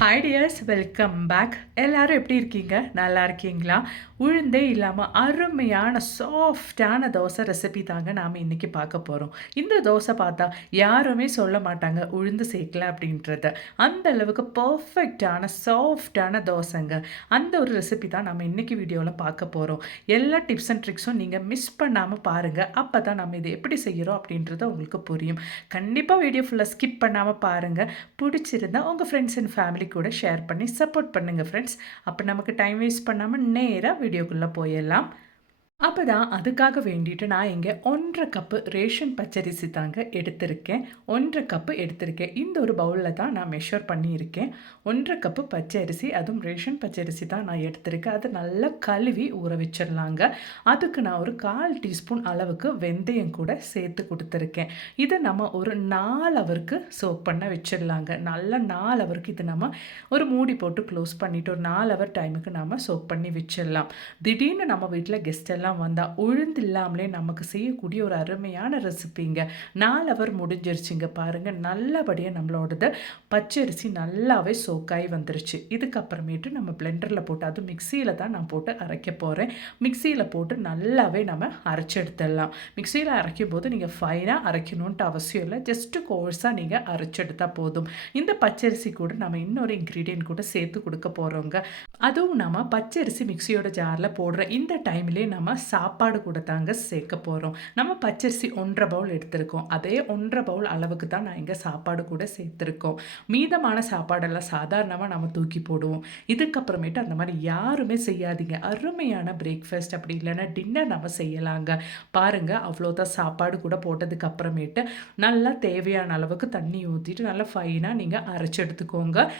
Hi tears, welcome back. எல்லாரும் எப்படி இருக்கீங்க? நல்லா இருக்கீங்களா? உளுந்தே இல்லாமல் அருமையான சாஃப்டான தோசை ரெசிபி தாங்க நாம் இன்றைக்கி பார்க்க போகிறோம். இந்த தோசை பார்த்தா யாருமே சொல்ல மாட்டாங்க உளுந்து சேர்க்கல அப்படின்றத. அந்த அளவுக்கு பர்ஃபெக்டான சாஃப்டான தோசைங்க. அந்த ஒரு ரெசிபி தான் நம்ம இன்றைக்கி வீடியோவில் பார்க்க போகிறோம். எல்லா டிப்ஸ் அண்ட் ட்ரிக்ஸும் நீங்கள் மிஸ் பண்ணாமல் பாருங்கள். அப்போ தான் நம்ம இதை எப்படி செய்கிறோம் அப்படின்றது உங்களுக்கு புரியும். கண்டிப்பாக வீடியோ ஃபுல்லாக ஸ்கிப் பண்ணாமல் பாருங்கள். பிடிச்சிருந்தா உங்கள் ஃப்ரெண்ட்ஸ் அண்ட் ஃபேமிலி கூட ஷேர் பண்ணி சப்போர்ட் பண்ணுங்கள் ஃப்ரெண்ட்ஸ். அப்போ நமக்கு டைம் வேஸ்ட் பண்ணாமல் நேராக வீடியோக்குள்ளே போயிடலாம். அப்போ தான் அதுக்காக வேண்டிட்டு நான் இங்கே 1.5 கப்பு ரேஷன் பச்சரிசி தாங்க எடுத்திருக்கேன். 1.5 கப்பு எடுத்திருக்கேன். இந்த ஒரு பவுலில் தான் நான் மெஷர் பண்ணியிருக்கேன். 1.5 கப்பு பச்சரிசி, அதுவும் ரேஷன் பச்சரிசி தான் நான் எடுத்திருக்கேன். அது நல்லா கழுவி ஊற வச்சிடலாங்க. அதுக்கு நான் ஒரு 1/4 டீஸ்பூன் அளவுக்கு வெந்தயம் கூட சேர்த்து கொடுத்துருக்கேன். இதை நம்ம ஒரு 4 ஹவருக்கு சோக் பண்ண வச்சிடலாங்க. நல்லா 4 ஹவருக்கு இது நம்ம ஒரு மூடி போட்டு க்ளோஸ் பண்ணிவிட்டு ஒரு 4 ஹவர் டைமுக்கு நம்ம சோக் பண்ணி வச்சிடலாம். திடீர்னு நம்ம வீட்டில் கெஸ்ட் எல்லாம் வந்தால் உளுந்து இல்லாமலே நமக்கு செய்யக்கூடிய ஒரு அருமையான ரெசிபிங்க. 4 ஹவர் முடிஞ்சிருச்சுங்க. பாருங்கள், நல்லபடியாக நம்மளோடது பச்சரிசி நல்லாவே சோக்காய் வந்துருச்சு. இதுக்கப்புறமேட்டு நம்ம பிளெண்டரில் போட்டு, அது மிக்சியில் தான் நான் போட்டு அரைக்க போகிறேன். மிக்சியில் போட்டு நல்லாவே நம்ம அரைச்சி எடுத்துடலாம். மிக்சியில் அரைக்கும் போது நீங்கள் ஃபைனாக அரைக்கணுன்ட்டு அவசியம் இல்லை. ஜஸ்ட்டு கோர்ஸாக நீங்கள் அரைச்செடுத்தால் போதும். இந்த பச்சரிசி கூட நம்ம இன்னொரு இன்க்ரீடியன்ட் கூட சேர்த்து கொடுக்க போகிறோங்க. அதுவும் நம்ம பச்சரிசி மிக்சியோட ஜாரில் போடுற இந்த டைம்லேயே நம்ம சாப்பாடு கூட தாங்க சேர்க்க போகிறோம். நம்ம பச்சரிசி 1.5 பவுல் எடுத்திருக்கோம். அதே 1.5 பவுல் அளவுக்கு தான் நான் இங்கே சாப்பாடு கூட சேர்த்துருக்கோம். மீதமான சாப்பாடெல்லாம் சாதாரணமாக நம்ம தூக்கி போடுவோம். இதுக்கப்புறமேட்டு அந்த மாதிரி யாருமே செய்யாதீங்க. அருமையான பிரேக்ஃபாஸ்ட் அப்படி இல்லைன்னா டின்னர் நம்ம செய்யலாங்க. பாருங்கள், அவ்வளோதான். சாப்பாடு கூட போட்டதுக்கு அப்புறமேட்டு நல்லா தேவையான அளவுக்கு தண்ணி ஊற்றிட்டு நல்லா ஃபைனாக நீங்கள் அரைச்சி எடுத்துக்கோங்க.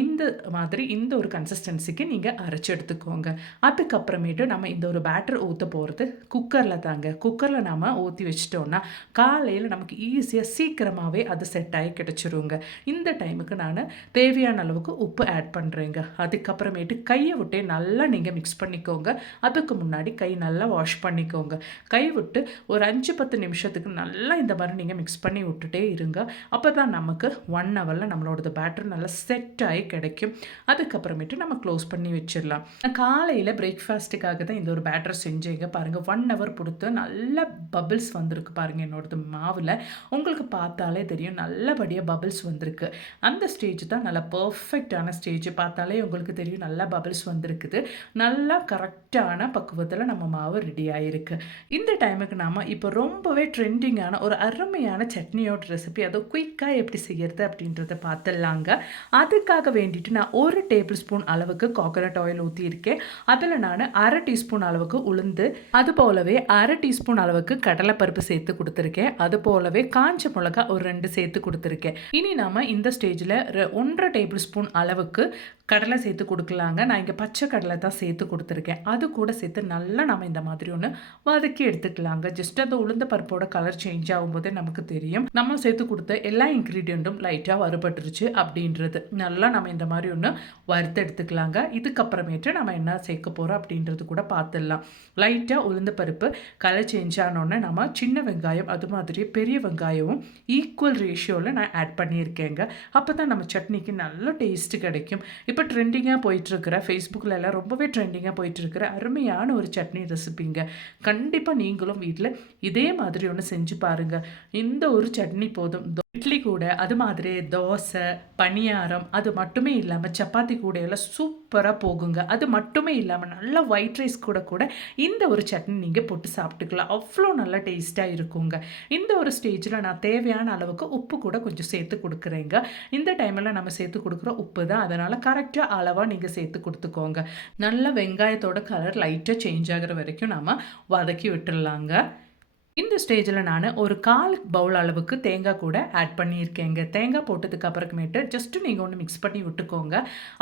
இந்த மாதிரி இந்த ஒரு கன்சிஸ்டன்சிக்கு நீங்கள் அரைச்சி எடுத்துக்கோங்க. அதுக்கப்புறமேட்டு நம்ம இந்த ஒரு பேட்டர் ஊற்ற போகிறது குக்கரில் தாங்க. குக்கரில் நம்ம ஊற்றி வச்சிட்டோன்னா காலையில் நமக்கு ஈஸியாக சீக்கிரமாகவே அது செட் ஆகி கிடச்சிருங்க. இந்த டைமுக்கு நான் தேவையான அளவுக்கு உப்பு ஆட் பண்ணுறேங்க. அதுக்கப்புறமேட்டு கையை விட்டே நல்லா நீங்கள் மிக்ஸ் பண்ணிக்கோங்க. அதுக்கு முன்னாடி கை நல்லா வாஷ் பண்ணிக்கோங்க. கை விட்டு ஒரு 5-10 நிமிஷத்துக்கு நல்லா இந்த மாதிரி நீங்கள் மிக்ஸ் பண்ணி விட்டுட்டே இருங்க. அப்போ தான் நமக்கு 1 ஹவரில் நம்மளோட பேட்டர் நல்லா செட் ஆகி கிடைக்கும். அதுக்கப்புறமேட்டு நம்ம க்ளோஸ் பண்ணி வச்சிடலாம். காலையில் பிரேக்ஃபாஸ்ட்டுக்காக தான் இந்த ஒரு பேட்டர் செஞ்சேங்க. பாருங்கள், 1 ஹவர் பொறுத்து நல்ல பபிள்ஸ் வந்திருக்கு. பாருங்கள், என்னோடது மாவில் உங்களுக்கு பார்த்தாலே தெரியும் நல்லபடியாக பபிள்ஸ் வந்திருக்கு. அந்த ஸ்டேஜ் தான் நல்லா பர்ஃபெக்டான ஸ்டேஜ். பார்த்தாலே உங்களுக்கு தெரியும் நல்லா பபிள்ஸ் வந்திருக்குது. நல்லா கரெக்டான பக்குவத்தில் நம்ம மாவு ரெடி ஆகிருக்கு. இந்த டைமுக்கு நாம் இப்போ ரொம்பவே ட்ரெண்டிங்கான ஒரு அருமையான சட்னியோட ரெசிபி, அதை குயிக்காக எப்படி செய்யறது அப்படின்றத பார்த்துடலாங்க. அதுக்காக வேண்டிட்டு நான் 1 டேபிள் ஸ்பூன் அளவுக்கு கோகனட் ஆயில் ஊற்றியிருக்கேன். அதில் நான் 1/2 டீஸ்பூன் அளவுக்கு உளுந்து, அது போலவே 1/2 டீஸ்பூன் அளவுக்கு கடலைப்பருப்பு சேர்த்து கொடுத்துருக்கேன். அது போலவே காஞ்ச மிளகா ஒரு 2 சேர்த்து கொடுத்துருக்கேன். இனி நாம் இந்த ஸ்டேஜில் 1.5 டேபிள் ஸ்பூன் அளவுக்கு கடலை சேர்த்து கொடுக்கலாங்க. நான் இங்கே பச்சை கடலை தான் சேர்த்து கொடுத்துருக்கேன். அது கூட சேர்த்து நல்லா நம்ம இந்த மாதிரி ஒன்று வதக்கி எடுத்துக்கலாங்க. ஜஸ்ட் அந்த உளுந்த பருப்போட கலர் சேஞ்ச் ஆகும்போதே நமக்கு தெரியும் நம்ம சேர்த்து கொடுத்த எல்லா இன்க்ரீடியண்ட்டும் லைட்டாக வறுபட்டுருச்சு அப்படின்றது. நல்லா நம்ம இந்த மாதிரி ஒன்று வறுத்து எடுத்துக்கலாங்க. இதுக்கப்புறமேட்டு நம்ம என்ன சேர்க்க போகிறோம் அப்படின்றது கூட பார்த்துடலாம். லைட்டாக உளுந்த பருப்பு கலர் சேஞ்ச் ஆனோடனே நம்ம சின்ன வெங்காயம், அது மாதிரி பெரிய வெங்காயமும் ஈக்குவல் ரேஷியோவில் நான் ஆட் பண்ணியிருக்கேங்க. அப்போ தான் நம்ம சட்னிக்கு நல்ல டேஸ்ட்டு கிடைக்கும். இப்போ ட்ரெண்டிங்காக போயிட்டுருக்கிற, ஃபேஸ்புக்கில் எல்லாம் ரொம்பவே ட்ரெண்டிங்காக போயிட்டுருக்கிற அருமையான ஒரு சட்னி ரெசிபிங்க. கண்டிப்பாக நீங்களும் வீட்டில் இதே மாதிரி ஒன்று செஞ்சு பாருங்கள். இந்த ஒரு சட்னி போதும். இட்லி கூட, அது மாதிரி தோசை, பணியாரம், அது மட்டுமே இல்லாமல் சப்பாத்தி கூட எல்லாம் சூப்பராக போகுங்க. அது மட்டுமே இல்லாமல் நல்லா ஒயிட் ரைஸ் கூட கூட இந்த ஒரு சட்னி நீங்கள் போட்டு சாப்பிட்டுக்கலாம். அவ்வளோ நல்லா டேஸ்ட்டாக இருக்குங்க. இந்த ஒரு ஸ்டேஜில் நான் தேவையான அளவுக்கு உப்பு கூட கொஞ்சம் சேர்த்து கொடுக்குறேங்க. இந்த டைமில் நம்ம சேர்த்து கொடுக்குற உப்பு தான், அதனால் கரெக்டாக அளவாக நீங்கள் சேர்த்து கொடுத்துக்கோங்க. நல்லா வெங்காயத்தோட கலர் லைட்டாக சேஞ்ச் ஆகிற வரைக்கும் நம்ம வதக்கி விட்டுடலாங்க. இந்த ஸ்டேஜில் நான் ஒரு 1/4 பவுல் அளவுக்கு தேங்காய் கூட ஆட் பண்ணியிருக்கேங்க. தேங்காய் போட்டதுக்கு அப்புறமேட்டு ஜஸ்ட்டு நீங்கள் ஒன்று மிக்ஸ் பண்ணி விட்டுக்கோங்க.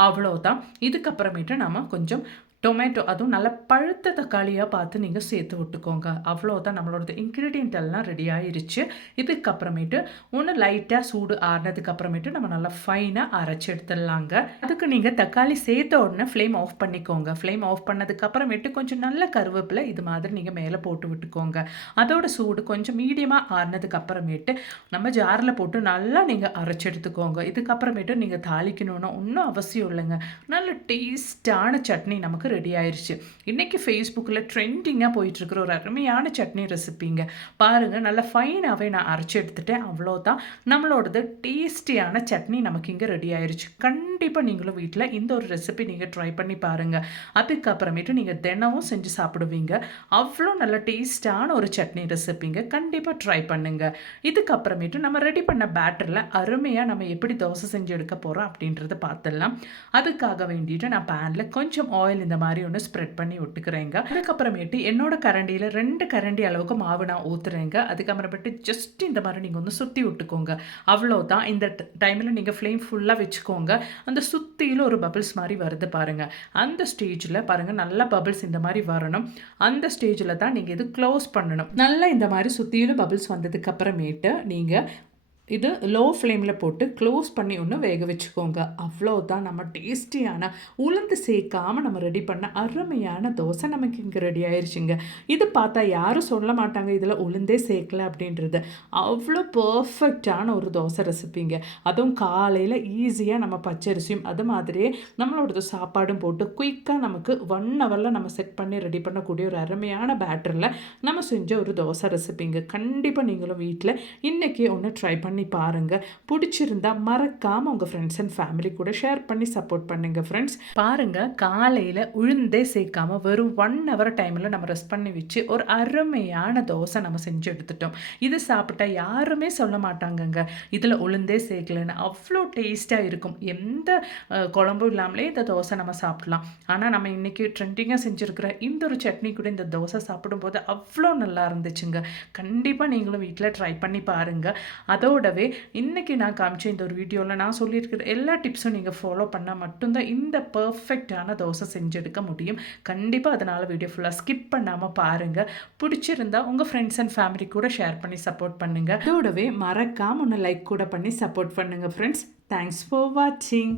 அவ்வளோதான். இதுக்கப்புறமேட்டு நம்ம கொஞ்சம் டொமேட்டோ அதுவும் நல்லா பழுத்த தக்காளியா பார்த்து நீங்க சேர்த்து விட்டுக்கோங்க. அவ்வளோதான் நம்மளோடது இன்கிரீடியன்ட் எல்லாம் ரெடி ஆயிருச்சு. இதுக்கப்புறமேட்டு ஒண்ணு லைட்டா சூடு ஆறுனதுக்கு அப்புறமேட்டு நம்ம நல்லா ஃபைனா அரைச்சு எடுத்துடலாங்க. அதுக்கு நீங்க தக்காளி சேர்த்த உடனே ஃப்ளேம் ஆஃப் பண்ணிக்கோங்க. ஃப்ளேம் ஆஃப் பண்ணதுக்கு அப்புறமேட்டு கொஞ்சம் நல்ல கருவேப்பிலை இது மாதிரி நீங்க மேல போட்டு விட்டுக்கோங்க. அதோட சூடு கொஞ்சம் மீடியமா ஆறுனதுக்கு அப்புறமேட்டு நம்ம ஜார்ல போட்டு நல்லா நீங்க அரைச்சு எடுத்துக்கோங்க. இதுக்கப்புறமேட்டு நீங்க தாளிக்கணும்னா ஒண்ணும் அவசியம் இல்லைங்க. நல்ல டேஸ்டான சட்னி நமக்கு ரெடி ஆயிருச்சு. இன்னைக்கு Facebookல ட்ரெண்டிங்கா போயிட்டு இருக்கிற ஒரு அருமையான சட்னி ரெசிபிங்க. பாருங்க நல்லா ஃபைனாவே நான் அரைச்சு எடுத்துட்டேன். அவ்வளோதான் நம்மளோடது டேஸ்டியான சட்னி நமக்கு இங்க ரெடி ஆயிருச்சு. கண்டிப்பா நீங்களும் வீட்ல இந்த ஒரு ரெசிபி நீங்க ட்ரை பண்ணி பாருங்க. அதுக்கப்புறமேட்டு நீங்க தினமும் செஞ்சு சாப்பிடுவீங்க. அவ்வளோ நல்ல டேஸ்டான ஒரு சட்னி ரெசிபிங்க. கண்டிப்பா ட்ரை பண்ணுங்க. இதுக்கப்புறமேட்டு நம்ம ரெடி பண்ண பேட்டர்ல அருமையா நம்ம எப்படி தோசை செஞ்சு எடுக்க போறோம் அப்படின்றத பார்த்துடலாம். அதுக்காக வேண்டிட்டு நான் பேன்ல கொஞ்சம் ஆயில் இந்த மாதிரி ஒன்று ஸ்ப்ரெட் பண்ணி விட்டுக்கிறேங்க. அதுக்கப்புறமேட்டு என்னோட கரண்டியில 2 கரண்டி அளவுக்கு மாவு நான் ஊத்துறேங்க. அதுக்கப்புறமேட்டு ஜஸ்ட் இந்த மாதிரி நீங்க வந்து சுத்தி விட்டுக்கோங்க. அவ்வளோதான். இந்த டைம்ல நீங்க ஃப்ளேம் ஃபுல்லா வச்சுக்கோங்க. அந்த சுத்தியில ஒரு பபிள்ஸ் மாதிரி வருது பாருங்க. அந்த ஸ்டேஜ்ல பாருங்க நல்லா பபிள்ஸ் இந்த மாதிரி வரணும். அந்த ஸ்டேஜ்ல தான் நீங்க இது க்ளோஸ் பண்ணணும். நல்லா இந்த மாதிரி சுத்தியில பபிள்ஸ் வந்ததுக்கு அப்புறமேட்டு நீங்க இது லோ ஃப்ளேமில் போட்டு க்ளோஸ் பண்ணி ஒன்று வேக வச்சுக்கோங்க. அவ்வளோதான் நம்ம டேஸ்டியான உளுந்து சேர்க்காமல் நம்ம ரெடி பண்ண அருமையான தோசை நமக்கு இங்கே ரெடி ஆயிடுச்சுங்க. இது பார்த்தா யாரும் சொல்ல மாட்டாங்க இதில் உளுந்தே சேர்க்கல அப்படின்றது. அவ்வளோ பர்ஃபெக்டான ஒரு தோசை ரெசிபிங்க. அதுவும் காலையில் ஈஸியாக நம்ம பச்சரிசியும் அது மாதிரியே நம்மளோடது சாப்பாடும் போட்டு குயிக்காக நமக்கு 1 ஹவரில் நம்ம செட் பண்ணி ரெடி பண்ணக்கூடிய ஒரு அருமையான பேட்டரில் நம்ம செஞ்ச ஒரு தோசை ரெசிபிங்க. கண்டிப்பாக நீங்களும் வீட்டில் இன்றைக்கி ஒன்று ட்ரை பண்ணி பாருங்க. பிடிச்சிருந்தா மறக்காம உங்க ஃப்ரெண்ட்ஸ் அண்ட் ஃபேமிலி கூட ஷேர் பண்ணி சப்போர்ட் பண்ணுங்க ஃப்ரெண்ட்ஸ். பாருங்க காலையில உளுந்தே சேர்க்காம வெறும் 1 ஹவர் டைம்ல நம்ம ரெஸ்ட் பண்ணி வச்சு ஒரு அருமையான தோசை நம்ம செஞ்சு எடுத்துட்டோம். இது சாப்பிட்டா யாருமே சொல்ல மாட்டாங்கங்க இதுல உளுந்தே சேர்க்கலன்னு. அவ்வளோ டேஸ்டா இருக்கும். எந்த குழம்பும் இல்லாமலே இந்த தோசை நம்ம சாப்பிடலாம். ஆனா நம்ம இன்னைக்கு ட்ரெண்டிங்கா செஞ்சிருக்கிற இந்த ஒரு சட்னி கூட இந்த தோசை சாப்பிடும்போது அவ்வளோ நல்லா இருந்துச்சுங்க. கண்டிப்பா நீங்களும் வீட்டில் ட்ரை பண்ணி பாருங்க. அதோடவே இன்னைக்கு நான் காமிச்ச இந்த ஒரு வீடியோவில் நான் சொல்லியிருக்கிற எல்லா டிப்ஸும் நீங்கள் ஃபாலோ பண்ணால் மட்டும்தான் இந்த பர்ஃபெக்டான தோசை செஞ்செடுக்க முடியும். கண்டிப்பாக அதனால் வீடியோ ஃபுல்லாக ஸ்கிப் பண்ணாமல் பாருங்கள். பிடிச்சிருந்தா உங்கள் ஃப்ரெண்ட்ஸ் அண்ட் ஃபேமிலி கூட ஷேர் பண்ணி சப்போர்ட் பண்ணுங்கள். அதோடவே மறக்காம ஒன்று லைக் கூட பண்ணி சப்போர்ட் பண்ணுங்கள் ஃப்ரெண்ட்ஸ். தேங்க்ஸ் ஃபார் வாட்சிங்.